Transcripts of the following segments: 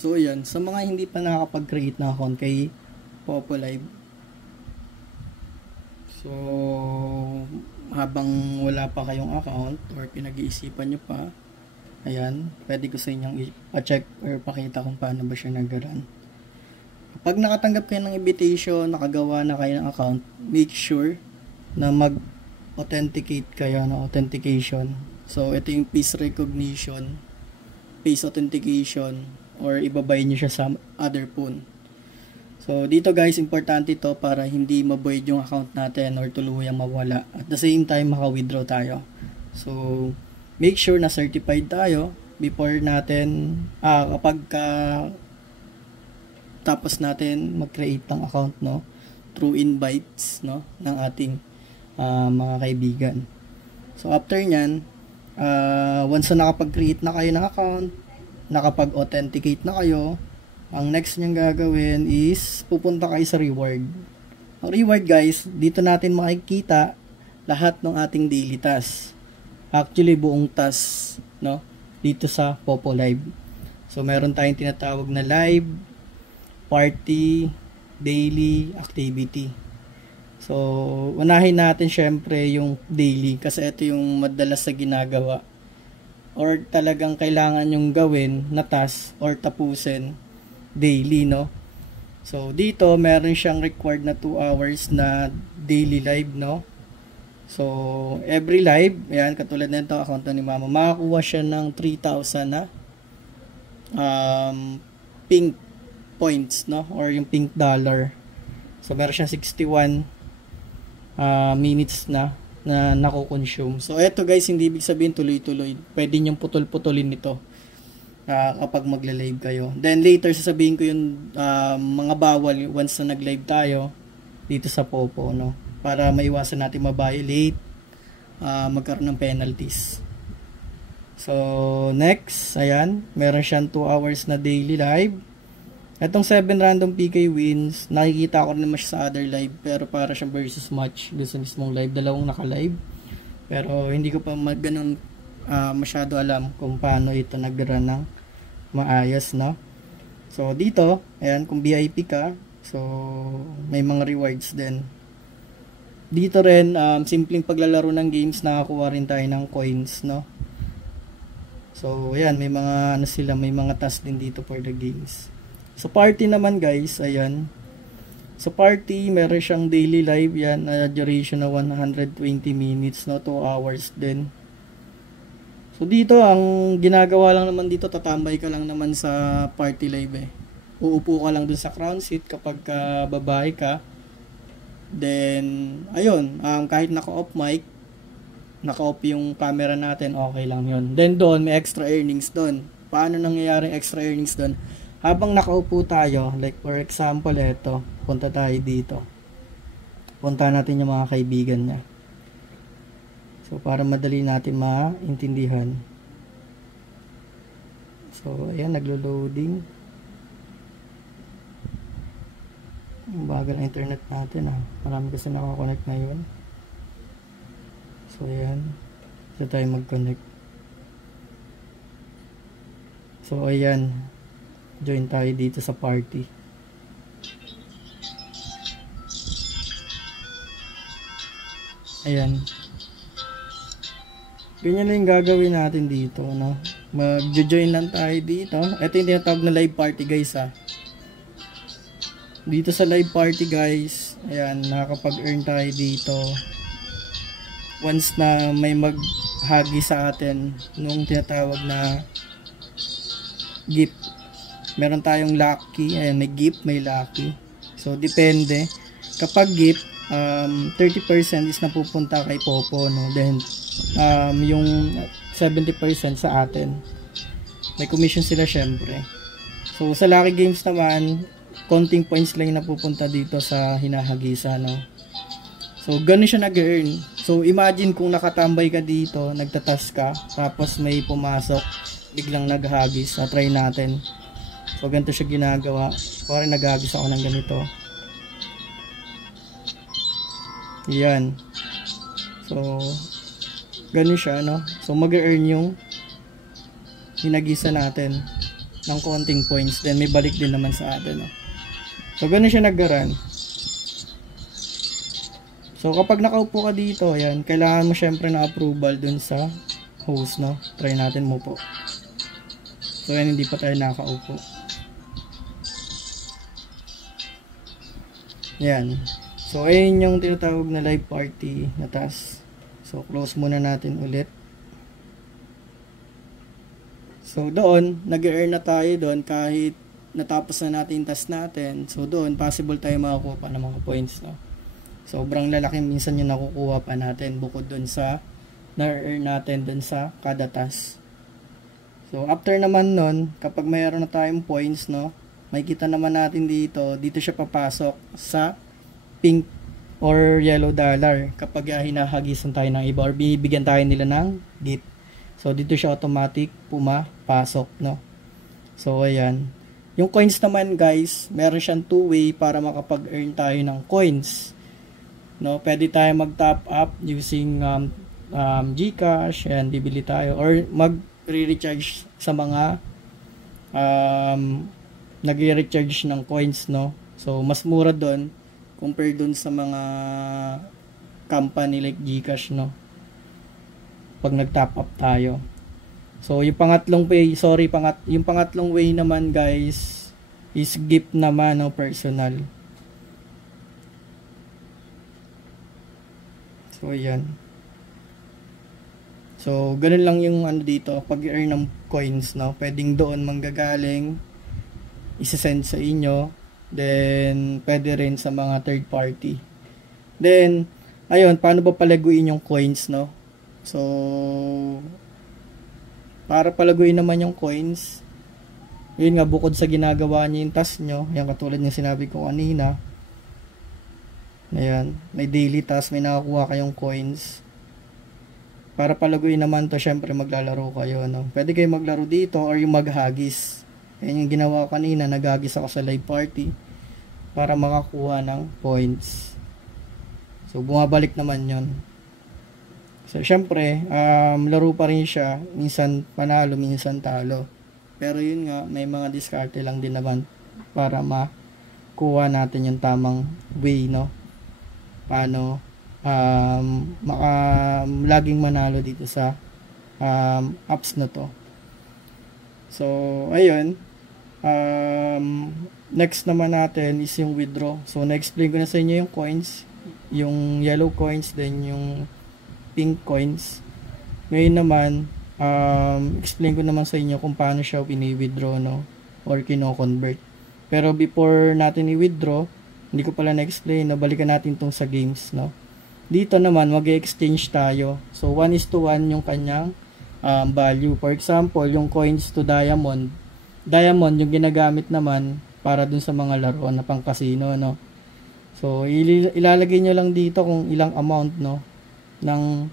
So yan, sa mga hindi pa nakakapag-create na account kay Popo Live. So habang wala pa kayong account or pinag-iisipan nyo pa, ayan, pwede ko sa inyong i-check or pakita kung paano ba siya nag-run. Kapag nakatanggap kayo ng invitation, nakagawa na kayo ng account, make sure na mag-authenticate kayo, authentication. So ito yung face recognition, face authentication, or ibabay nyo siya sa other phone. So dito guys, importante ito para hindi ma-void yung account natin or tuluyang mawala. At the same time, maka-withdraw tayo. So make sure na certified tayo before natin, kapag tapos natin mag-create ng account, no, through invites, no, ng ating mga kaibigan. So after nyan, once na nakapag-create na kayo ng account, nakapag-authenticate na kayo, ang next nyang gagawin is pupunta kayo sa reward. Ang reward guys, dito natin makikita lahat ng ating daily tasks. Actually buong tasks, no, dito sa Popo Live. So meron tayong tinatawag na live, party, daily, activity. So unahin natin syempre yung daily kasi ito yung madalas sa ginagawa or talagang kailangan yung gawin na task or tapusin daily, no. So dito meron siyang required na 2 hours na daily live, no. So every live, ayan, katulad nito account ni Mama, makakuha siya ng 3,000 na pink points, no, or yung pink dollar. So meron siyang 61 minutes na nako-consume. So eto guys, hindi ibig sabihin tuloy-tuloy. Pwede niyong putol-putulin nito kapag magla-live kayo. Then later sasabihin ko yung mga bawal once na nag-live tayo dito sa Popo, no, para maiwasan natin ma-violate, magkaroon ng penalties. So next, ayan, meron siyang 2 hours na daily live. Itong 7 random PK wins, nakikita ko rin naman siya sa other live, pero para siyang versus match doon sa mismong live, dalawang naka-live. Pero hindi ko pa ganun masyado alam kung paano ito nag-run ng maayos, no. So dito, ayan, kung VIP ka, so may mga rewards din. Dito rin, simpleng paglalaro ng games, nakakuha rin tayo ng coins, no. So ayan, may mga ano sila, may mga tasks din dito for the games. So party naman guys, ayan. So party, meron siyang daily live, yan, duration na 120 minutes, no, 2 hours din. So dito, ang ginagawa lang naman dito, tatambay ka lang naman sa party live, eh. Uupo ka lang dun sa crown seat kapag babae ka. Then, ayun, kahit naka-off mic, naka-off yung camera natin, okay lang yun. Then doon, may extra earnings doon. Paano nangyayari extra earnings doon? Habang nakaupo tayo, like for example, eto, punta tayo dito. Punta natin yung mga kaibigan niya. So, para madali natin maintindihan. So, ayan, naglo-loading. Ang bagal ang internet natin, marami kasi nakakonect ngayon. So, ayan. So, tayo mag-connect. So, ayan. Join tayo dito sa party. Ayan. Ganyan lang yung gagawin natin dito, no? Mag-join lang tayo dito. Ito yung tinatawag na live party guys, Dito sa live party guys, ayan, nakakapag-earn tayo dito. Once na may mag-hagi sa atin nung tinatawag na gift. Meron tayong lucky, ayan, may gift, may lucky. So depende. Kapag gift, 30% is napupunta kay Popo, no? Then yung 70% sa atin. May commission sila syempre. So sa lucky games naman, konting points lang yung napupunta dito sa hinahagisa, no? So ganun siya nag-earn. So imagine kung nakatambay ka dito, nagtatas ka, tapos may pumasok, biglang naghagis. Try natin. So ganito siya ginagawa. Parang naghagis ako ng ganito. Yan. So ganun siya, no? So mag-earn yung hinagisa natin ng konting points, then may balik din naman sa atin, no? So ganun siya nag-run. So kapag nakaupo ka dito, ayan, kailangan mo syempre ng approval dun sa host, no? Try natin mo po. So yan, hindi pa tayo nakaupo. Yan. So ayun yung tinatawag na live party na task. So close muna natin ulit. So doon, nag-earn na tayo doon kahit natapos na natin yung task natin. So doon, possible tayo makakuha pa ng mga points, no? Sobrang lalaki minsan yung nakukuha pa natin bukod doon sa na-earn natin doon sa kada task. So after naman nun, kapag mayroon na tayong points, no, makikita naman natin dito siya papasok sa pink or yellow dollar kapag hinahagisan tayo ng iba or bibigyan tayo nila ng gift. So dito siya automatic pumapasok, no. So ayan. Yung coins naman, guys, meron siyang two-way para makapag-earn tayo ng coins, no. Pwede tayo mag-top up using GCash, and bibili tayo or mag-recharge sa mga nagre-recharge ng coins, no. So mas mura doon compared doon sa mga company like GCash, no, pag nag-top up tayo. So yung pangatlong way, yung pangatlong way naman, guys, is gift naman, no, personal. So yan. So ganun lang yung ano dito, pag-earn ng coins, no, pwedeng doon manggagaling, isa-send sa inyo, then pwede rin sa mga third party. Then ayun, paano ba palaguin yung coins, no? So para palaguin naman yung coins, yun nga, bukod sa ginagawa niyo yung task nyo, yung katulad ng sinabi ko kanina, ayan, may daily task, may nakakuha kayong coins. Para palaguin naman to, syempre maglalaro kayo, no? Pwede kayo maglaro dito or yung maghagis. Ayan yung ginawa ko kanina, naghagis ako sa live party para makakuha ng points. So bumabalik naman yon. So syempre, laro pa rin siya, minsan panalo, minsan talo. Pero yun nga, may mga diskarte lang din naman para makuha natin yung tamang way, no? Paano laging manalo dito sa apps na to. So ayun, next naman natin is yung withdraw. So na-explain ko na sa inyo yung coins, yung yellow coins, then yung pink coins. Ngayon naman, explain ko naman sa inyo kung paano siya withdraw, no, or kino-convert. Pero before natin i-withdraw, hindi ko pala na-explain, no, balikan natin tong sa games, no. Dito naman, mag-exchange tayo. So 1:1 yung kanyang value. For example, yung coins to diamond. Diamond yung ginagamit naman para dun sa mga laro na pang casino, no. So ilalagay nyo lang dito kung ilang amount, no, ng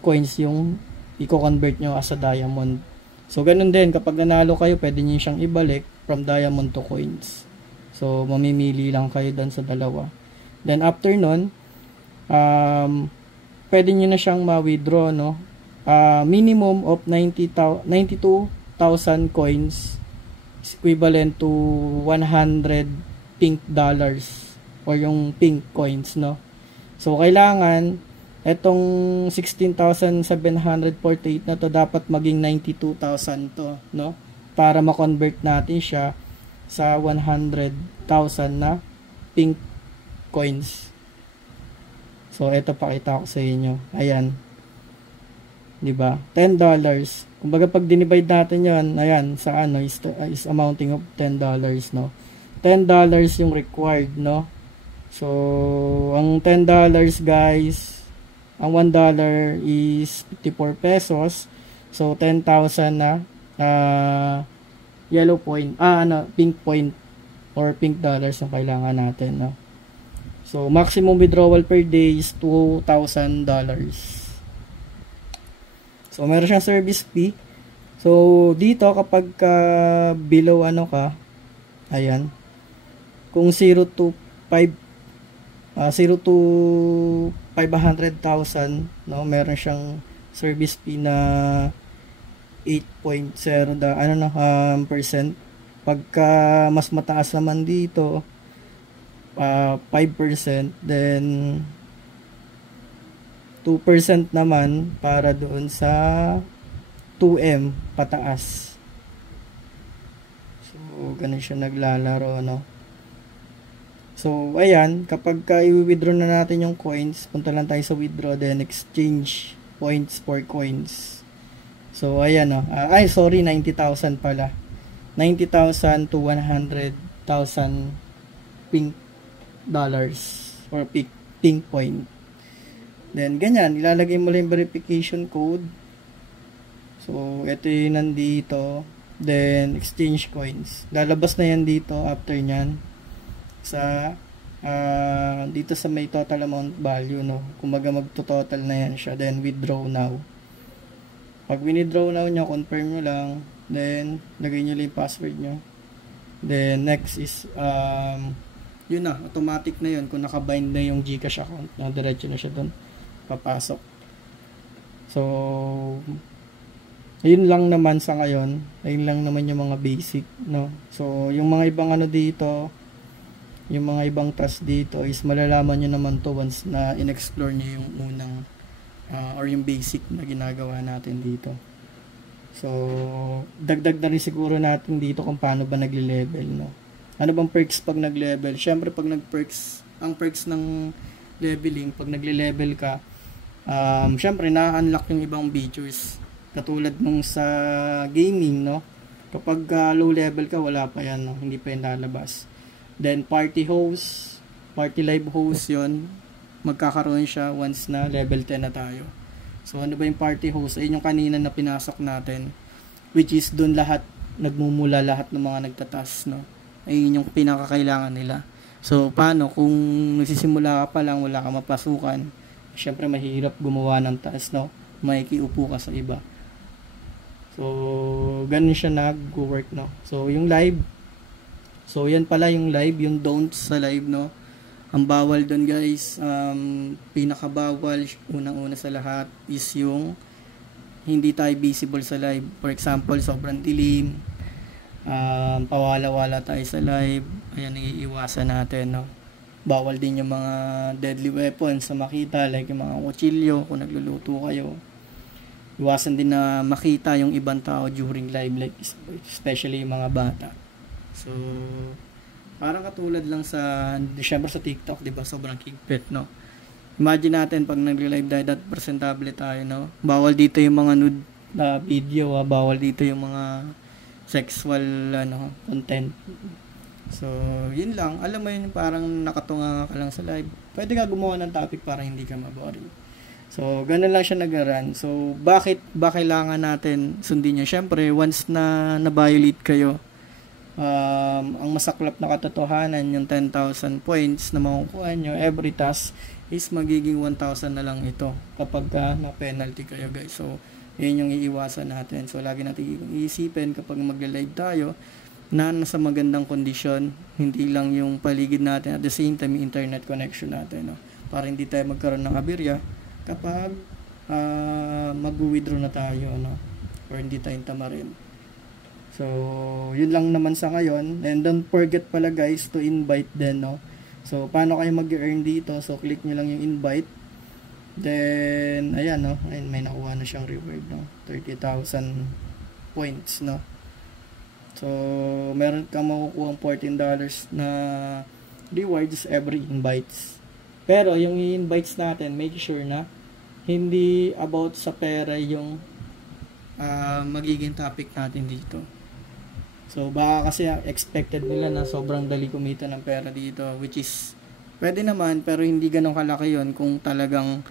coins yung i-convert nyo as a diamond. So ganun din, kapag nanalo kayo, pwede nyo siyang ibalik from diamond to coins. So mamimili lang kayo doon sa dalawa. Then after nun, pwede nyo na siyang ma-withdraw, no. Minimum of 92,000 coins is equivalent to 100 pink dollars or yung pink coins, no. So kailangan etong 16,748 na to dapat maging 92,000 to, no, para ma-convert natin siya sa 100,000 na pink coins. So ito, pakita ko sa inyo. Ayan. 'Di ba? $10. Kumbaga pag dinivide natin 'yon, ayan, sa ano is amounting of $10, no. $10 yung required, no. So ang $10, guys, ang $1 is 54 pesos. So 10,000 na yellow point, pink point or pink dollars ang kailangan natin, no. So maximum withdrawal per day is $2,000. So meron siyang service fee. So dito kapag below ka, ayan, kung 0 to 500,000, no, meron siyang service fee na 8.0 percent. Pagka mas mataas naman dito, 5%, then 2% naman para doon sa 2M pataas. So, ganun siya naglalaro, no? So, ayan, kapag i-withdraw na natin yung coins, punta lang tayo sa withdraw, then exchange points for coins. So, ayan, no? Sorry, 90,000 pala. 90,000 to 100,000 pink dollars or pink point. Then, ganyan, ilalagay mo lang yung verification code. So, ito yung nandito. Then, exchange coins. Lalabas na yan dito after nyan. Sa, dito sa may total amount value, no? Kumaga magto-total na yan siya. Then, withdraw now. Pag withdraw now nyo, confirm nyo lang. Then, lagay nyo lang yung password nyo. Then, next is, yun na, automatic na yun. Kung nakabind na yung GCash account, na diretso na siya doon papasok. So, ayun lang naman sa ngayon. Ayun lang naman yung mga basic, no? So, yung mga ibang ano dito, yung mga ibang task dito is malalaman nyo naman to once na in-explore nyo yung unang or yung basic na ginagawa natin dito. So, dagdag na rin siguro natin dito kung paano ba nagle-level, no? Ano bang perks pag nag-level? Syempre, pag nag-perks, ang perks ng leveling, pag nagle-level ka, syempre, na-unlock yung ibang features. Katulad nung sa gaming, no? Kapag low level ka, wala pa yan, no? Hindi pa yan lalabas. Then, party host, party live host yon, magkakaroon siya once na level 10 na tayo. So, ano ba yung party host? Ayun yung kanina na pinasok natin, which is doon lahat, nagmumula lahat ng mga nagtatas, no? Ayun yung pinakakailangan nila. So, paano? Kung nagsisimula ka pa lang, wala ka mapasukan, syempre mahirap gumawa ng taas, no? Makikiupo ka sa iba. So, ganun siya nag-work, no? So, yung live, so, yan pala yung live, yung don'ts sa live, no? Ang bawal doon, guys, pinakabawal, unang-una sa lahat, is yung hindi tayo visible sa live. For example, sobrang dilim, pawala-wala tayo sa live, ayan, iiwasan natin, no? Bawal din yung mga deadly weapons na makita, like yung mga kutsilyo, kung nagluluto kayo. Iwasan din na makita yung ibang tao during live, like especially yung mga bata. So, parang katulad lang sa, syempre sa TikTok, di ba, sobrang higpit, no? Imagine natin pag nagli-live tayo, presentable tayo, no? Bawal dito yung mga nude video, bawal dito yung mga sexual content. So, yun lang. Alam mo yun, parang nakatunga ka lang sa live. Pwede ka gumawa ng topic para hindi ka maboring. So, ganun lang siya nag-run. So, bakit ba kailangan natin sundin niya? Syempre, once na na-violate kayo, ang masaklap na katotohanan, yung 10,000 points na makukuha nyo, every task is magiging 1,000 na lang ito kapag na-penalty kayo, guys. So, yun yung iiwasan natin. So, lagi natin iisipin kapag mag-live tayo na nasa magandang kondisyon, hindi lang yung paligid natin, at the same time yung internet connection natin, no? Para hindi tayo magkaroon ng aberya kapag mag-withdraw na tayo, no? Or hindi tayong tamarin. So, yun lang naman sa ngayon. And don't forget pala, guys, to invite din, no? So, paano kayo mag-earn dito? So, click nyo lang yung invite. Then, ayan, no? Ayan, may nakuha na siyang reward, no? 30,000 points, no? So, meron kang makukuha $14 na rewards every invites. Pero, yung i-invites natin, make sure na hindi about sa pera yung magiging topic natin dito. So, baka kasi expected nila na sobrang dali kumita ng pera dito, which is, pwede naman, pero hindi ganun kalaki yun kung talagang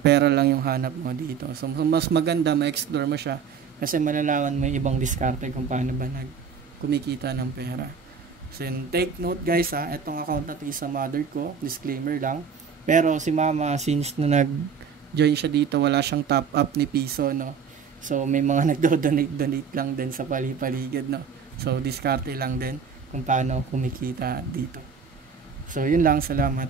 pera lang yung hanap mo dito. So, mas maganda, ma-explore mo siya, kasi malalaman mo yung ibang diskarte kung paano ba kumikita ng pera. So, take note, guys, itong account na ito is sa mother ko, disclaimer lang. Pero, si mama, since na nag-join siya dito, wala siyang top up ni piso, no? So, may mga nagdo-donate lang din sa paligid, no? So, diskarte lang din kung paano kumikita dito. So, yun lang. Salamat.